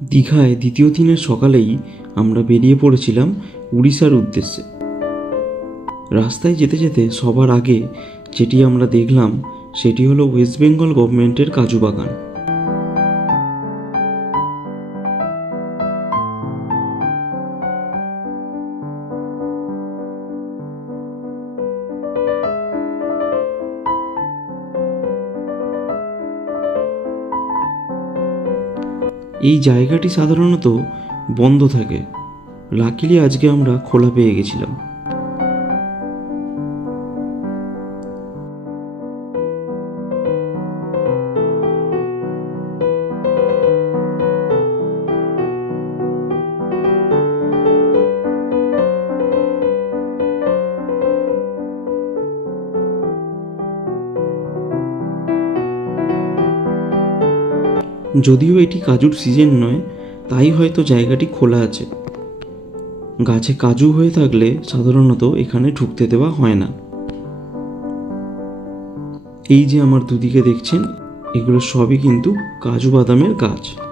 দীঘায় দ্বিতীয় দিনের সকালেই আমরা বেরিয়ে পড়েছিলাম উড়িষ্যার উদ্দেশ্যে। রাস্তায় যেতে যেতে সবার আগে যেটি আমরা দেখলাম সেটি হলো ওয়েস্ট বেঙ্গল গভর্নমেন্টের কাজু বাগান। এই জায়গাটি সাধারণত বন্ধ থাকে, লাকিলি আজকে আমরা খোলা পেয়ে গেছিলাম। যদিও এটি কাজুর সিজন নয়, তাই হয়তো জায়গাটি খোলা আছে। গাছে কাজু হয়ে থাকলে সাধারণত এখানে ঢুকতে দেওয়া হয় না। এই যে আমার দুদিকে দেখছেন, এগুলো সবই কিন্তু কাজু বাদামের গাছ।